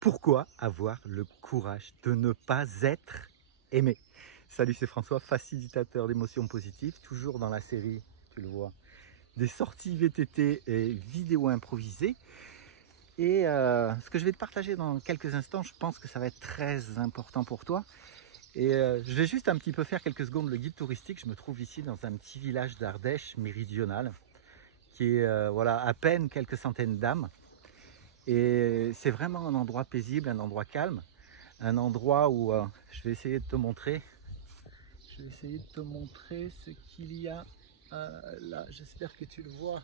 Pourquoi avoir le courage de ne pas être aimé? Salut, c'est François, facilitateur d'émotions positives, toujours dans la série, tu le vois, des sorties VTT et vidéos improvisées. Et ce que je vais te partager dans quelques instants, je pense que ça va être très important pour toi. Et je vais juste un petit peu faire quelques secondes le guide touristique. Je me trouve ici dans un petit village d'Ardèche méridionale, qui est voilà, à peine quelques centaines d'âmes. Et c'est vraiment un endroit paisible, un endroit calme. Un endroit où je vais essayer de te montrer. Je vais essayer de te montrer ce qu'il y a là. J'espère que tu le vois.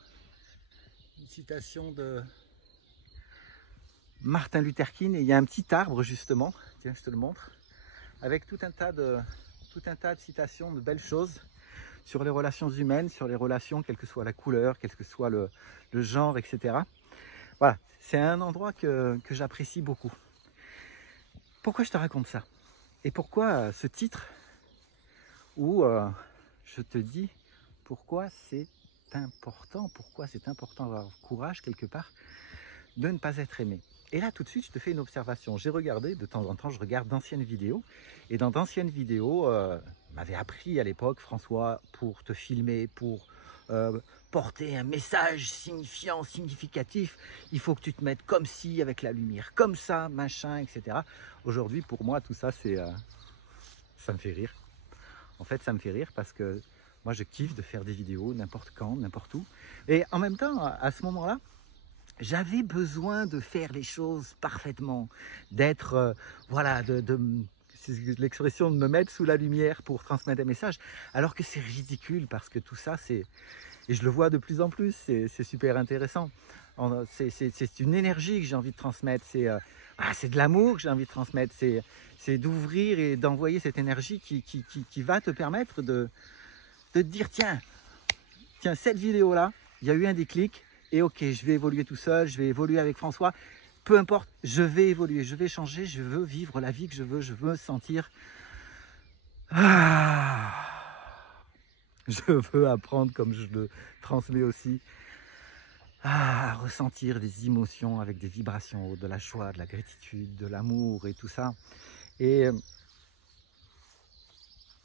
Une citation de Martin Luther King. Et il y a un petit arbre justement. Tiens, je te le montre. Avec tout un tas de citations, de belles choses sur les relations humaines, sur les relations, quelle que soit la couleur, quel que soit le genre, etc. Voilà, c'est un endroit que j'apprécie beaucoup. Pourquoi je te raconte ça? Et pourquoi ce titre où je te dis pourquoi c'est important d'avoir courage quelque part de ne pas être aimé. Et là tout de suite je te fais une observation. J'ai regardé, de temps en temps je regarde d'anciennes vidéos, et dans d'anciennes vidéos m'avait appris à l'époque François, pour te filmer, pour porter un message signifiant, significatif, il faut que tu te mettes comme ci, avec la lumière comme ça, machin, etc. Aujourd'hui pour moi tout ça c'est ça me fait rire. En fait, ça me fait rire parce que moi, je kiffe de faire des vidéos n'importe quand, n'importe où. Et en même temps, à ce moment-là, j'avais besoin de faire les choses parfaitement, d'être, voilà, c'est l'expression de me mettre sous la lumière pour transmettre un message, alors que c'est ridicule parce que tout ça, c'est, et je le vois de plus en plus, c'est super intéressant. C'est une énergie que j'ai envie de transmettre, c'est de l'amour que j'ai envie de transmettre, c'est d'ouvrir et d'envoyer cette énergie qui va te permettre de te dire tiens, cette vidéo-là, il y a eu un déclic, et ok, je vais évoluer tout seul, je vais évoluer avec François, peu importe, je vais évoluer, je vais changer, je veux vivre la vie que je veux sentir. Je veux apprendre, comme je le transmets aussi, à ressentir des émotions avec des vibrations, de la joie, de la gratitude, de l'amour et tout ça. Et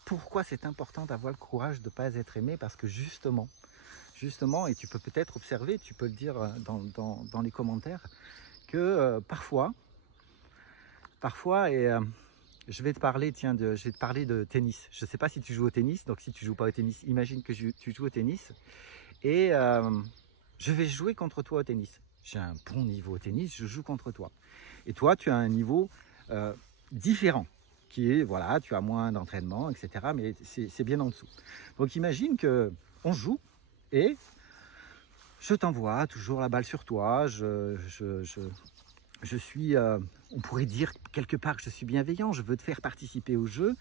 pourquoi c'est important d'avoir le courage de ne pas être aimé? Parce que justement, et tu peux peut-être observer, tu peux le dire dans les commentaires, que parfois, et je vais te parler, tiens, je vais te parler de tennis. Je ne sais pas si tu joues au tennis, donc si tu joues pas au tennis, imagine que tu joues au tennis, et je vais jouer contre toi au tennis. J'ai un bon niveau au tennis, je joue contre toi. Et toi, tu as un niveau différent, qui est, voilà, tu as moins d'entraînement, etc., mais c'est bien en dessous. Donc imagine que on joue, et je t'envoie toujours la balle sur toi, je suis, on pourrait dire quelque part que je suis bienveillant, je veux te faire participer au jeu.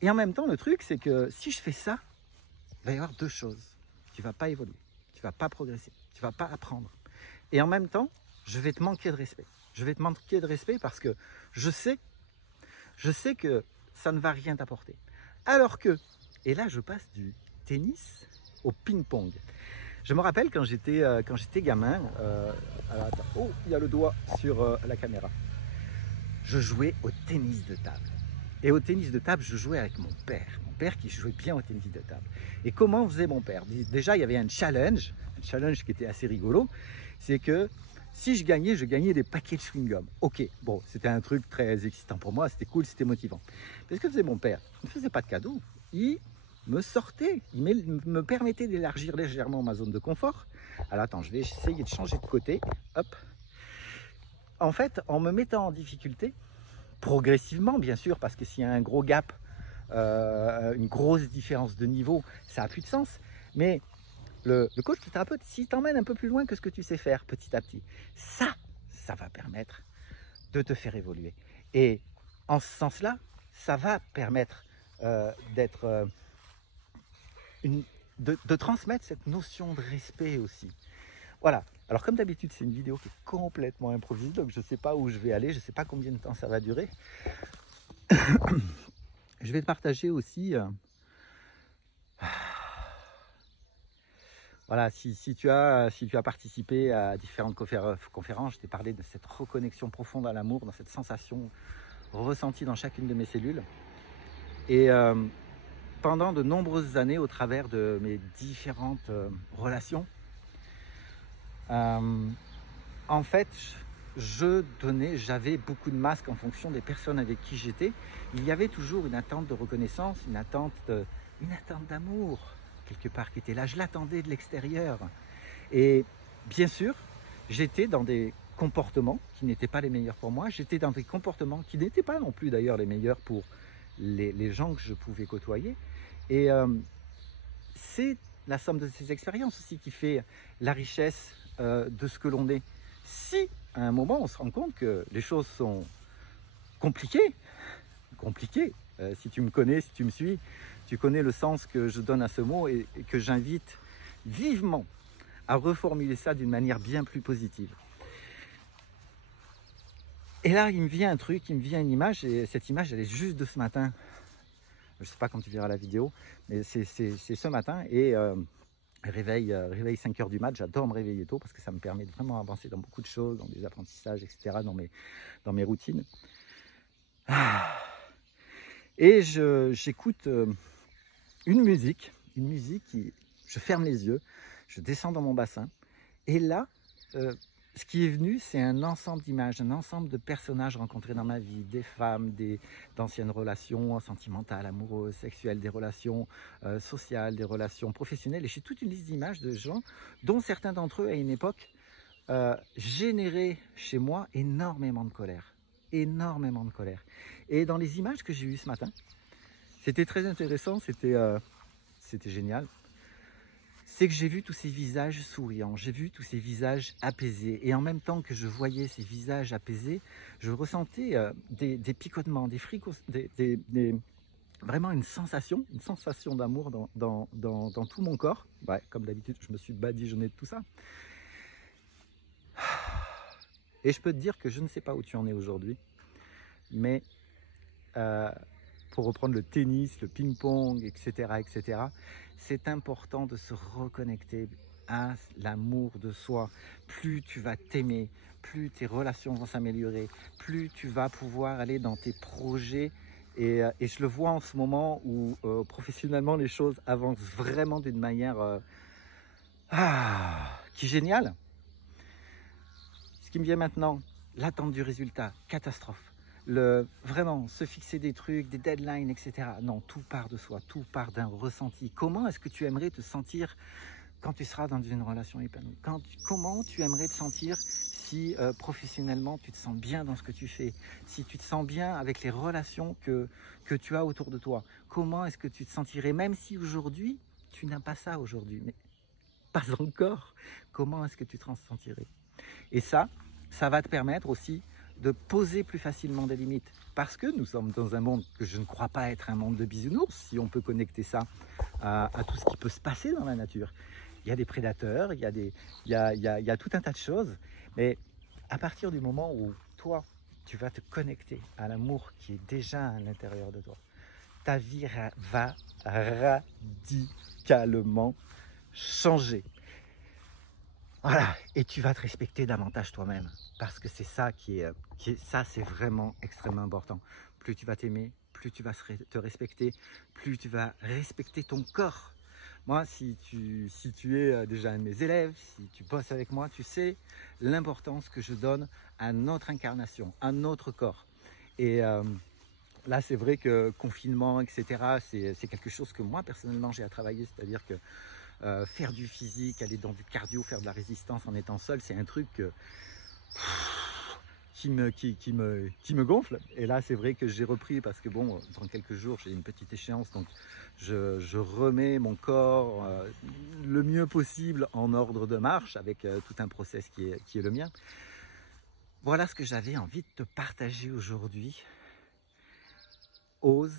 Et en même temps, le truc, c'est que si je fais ça, il va y avoir deux choses. Tu ne vas pas évoluer, tu ne vas pas progresser, tu ne vas pas apprendre. Et en même temps, je vais te manquer de respect. Je vais te manquer de respect parce que je sais que ça ne va rien t'apporter. Alors que, et là je passe du tennis au ping-pong. Je me rappelle quand j'étais gamin, alors attends, oh, il y a le doigt sur la caméra. Je jouais au tennis de table. Et au tennis de table, je jouais avec mon père qui jouait bien au tennis de table. Et comment faisait mon père? Déjà, il y avait un challenge qui était assez rigolo, c'est que si je gagnais des paquets de chewing-gum. Ok, bon, c'était un truc très excitant pour moi, c'était cool, c'était motivant. Mais ce que faisait mon père, il ne faisait pas de cadeaux, il me sortait, il me permettait d'élargir légèrement ma zone de confort. Alors attends, je vais essayer de changer de côté, hop. En fait, en me mettant en difficulté, progressivement bien sûr, parce que s'il y a un gros gap, une grosse différence de niveau, ça n'a plus de sens. Mais le coach, le thérapeute, s'il t'emmène un peu plus loin que ce que tu sais faire petit à petit, ça va permettre de te faire évoluer. Et en ce sens-là, ça va permettre d'être de transmettre cette notion de respect aussi. Voilà. Alors comme d'habitude, c'est une vidéo qui est complètement improvisée, donc je ne sais pas où je vais aller, je ne sais pas combien de temps ça va durer. Je vais te partager aussi Voilà, si tu as participé à différentes conférences, je t'ai parlé de cette reconnexion profonde à l'amour, dans cette sensation ressentie dans chacune de mes cellules. Et pendant de nombreuses années, au travers de mes différentes relations, en fait, j'avais beaucoup de masques en fonction des personnes avec qui j'étais. Il y avait toujours une attente de reconnaissance, une attente d'amour, quelque part qui était là. Je l'attendais de l'extérieur. Et bien sûr, j'étais dans des comportements qui n'étaient pas les meilleurs pour moi. J'étais dans des comportements qui n'étaient pas non plus d'ailleurs les meilleurs pour les gens que je pouvais côtoyer. Et c'est la somme de ces expériences aussi qui fait la richesse de ce que l'on est. Si à un moment on se rend compte que les choses sont compliquées, si tu me connais, si tu me suis, tu connais le sens que je donne à ce mot et que j'invite vivement à reformuler ça d'une manière bien plus positive. Et là, il me vient un truc, il me vient une image, et cette image, elle est juste de ce matin. Je ne sais pas quand tu verras la vidéo, mais c'est ce matin, et réveil 5 heures du mat, j'adore me réveiller tôt parce que ça me permet de vraiment avancer dans beaucoup de choses, dans des apprentissages, etc., dans mes routines. Et j'écoute une musique qui, je ferme les yeux, je descends dans mon bassin, et là, ce qui est venu, c'est un ensemble d'images, un ensemble de personnages rencontrés dans ma vie, des femmes, d'anciennes relations sentimentales, amoureuses, sexuelles, des relations sociales, des relations professionnelles. Et j'ai toute une liste d'images de gens dont certains d'entre eux, à une époque, généraient chez moi énormément de colère. Énormément de colère. Et dans les images que j'ai eues ce matin, c'était très intéressant, c'était génial. C'est que j'ai vu tous ces visages souriants, j'ai vu tous ces visages apaisés. Et en même temps que je voyais ces visages apaisés, je ressentais des picotements, des fricos, vraiment une sensation d'amour dans tout mon corps. Ouais, comme d'habitude, je me suis badigeonné de tout ça. Et je peux te dire que je ne sais pas où tu en es aujourd'hui, mais pour reprendre le tennis, le ping-pong, etc., c'est important de se reconnecter à l'amour de soi. Plus tu vas t'aimer, plus tes relations vont s'améliorer, plus tu vas pouvoir aller dans tes projets. Et je le vois en ce moment où professionnellement les choses avancent vraiment d'une manière qui est géniale. Ce qui me vient maintenant, l'attente du résultat, catastrophe. Vraiment se fixer des trucs, des deadlines, etc. Non, tout part de soi, tout part d'un ressenti. Comment est-ce que tu aimerais te sentir quand tu seras dans une relation épanouie? Comment tu aimerais te sentir si professionnellement tu te sens bien dans ce que tu fais, si tu te sens bien avec les relations que tu as autour de toi? Comment est-ce que tu te sentirais, même si aujourd'hui tu n'as pas ça aujourd'hui, mais pas encore, comment est-ce que tu te sentirais? Et ça va te permettre aussi de poser plus facilement des limites. Parce que nous sommes dans un monde que je ne crois pas être un monde de bisounours, si on peut connecter ça à tout ce qui peut se passer dans la nature. Il y a des prédateurs, il y a tout un tas de choses, mais à partir du moment où toi, tu vas te connecter à l'amour qui est déjà à l'intérieur de toi, ta vie va radicalement changer. Voilà, et tu vas te respecter davantage toi-même, parce que c'est ça ça c'est vraiment extrêmement important. Plus tu vas t'aimer, plus tu vas te respecter, plus tu vas respecter ton corps. Moi, si tu es déjà un de mes élèves, si tu bosses avec moi, tu sais l'importance que je donne à notre incarnation, à notre corps. Et là, c'est vrai que confinement, etc., c'est quelque chose que moi, personnellement, j'ai à travailler, c'est-à-dire que faire du physique, aller dans du cardio, faire de la résistance en étant seul, c'est un truc qui me gonfle. Et là, c'est vrai que j'ai repris parce que bon, dans quelques jours, j'ai une petite échéance, donc je remets mon corps le mieux possible en ordre de marche avec tout un process qui est le mien. Voilà ce que j'avais envie de te partager aujourd'hui. Ose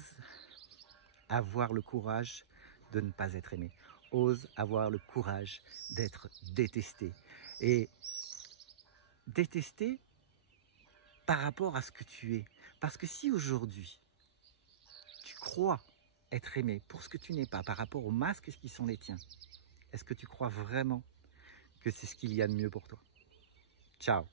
avoir le courage de ne pas être aimé. Ose avoir le courage d'être détesté. Et détesté par rapport à ce que tu es. Parce que si aujourd'hui, tu crois être aimé pour ce que tu n'es pas, par rapport aux masques qui sont les tiens, Est-ce que tu crois vraiment que c'est ce qu'il y a de mieux pour toi? Ciao.